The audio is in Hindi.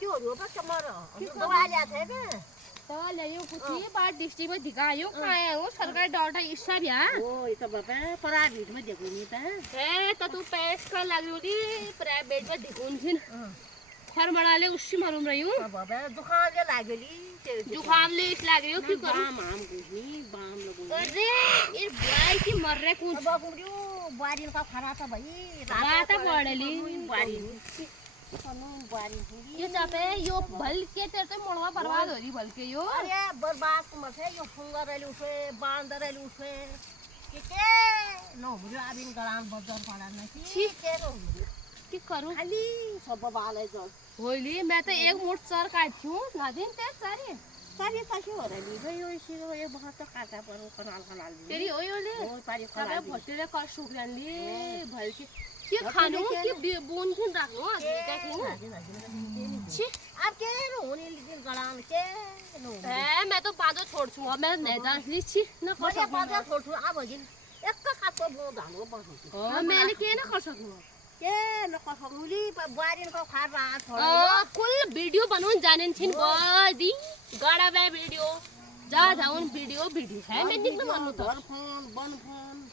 त्यो हो बस मरो दवा ल्या थे के तो लयो कुछ बात डिस्ट्रिक्ट में दिखायो खाए हो सरकारी डाटा इच्छा भी है ओ ये तो बाबा प्राइवेट में देखो नहीं था है तो तू पैस का लग रही प्राइवेट में दिखून छिन खर बड़ा ले उसी मालूम रही हूँ बाबा जुकाम ले लागली जुकाम ले इस लाग रही हो क्यों करूँ बाम आम कुछ नहीं बाम लोगों अरे ये बुआई की मर रहे कुछ अब कुमरियो बारी का खाना था भाई रात पड़ली बारी बारी ये जापे यो भल के तेरे तो मोड़वा बर्बाद हो रही भल के यो अरे बर्बाद को मत है यो फंगर रेलू से बांध रेलू से के नो मुझे अभी गरान बजार पड़ा नहीं ठीक के नो की करूँ खाली सब बाले जो होली मैं तो एक मोट सर काटी हूँ ना दिन ते सारी सारी कैसे हो रही भाई यो इसी को ये बहुत तो काटा पर कनाल कनाल तेरी ओए ओले ओ सारी सबे कनाल भोटेले कर शुक्रान ली भल के ये खानो कि बोन खिन राख्नु आज क्या खिन छी अब के नो होने लेकिन गरान के नो ए मैं तो बाजो छोड्छु अब मैं नहीं जान्छु छी न कर मैले बाजा छोड्छु अब जिन एक खातो बो धानको बस्छु सकूं मैले के न कर सकूं के न कसौली बारिन को खार रात छोड्यो कुल वीडियो बनाउन जानेन छिन बदी गडा बे वीडियो जा जाउन वीडियो है मैं निक्न भन्नु त घर फोन बन फोन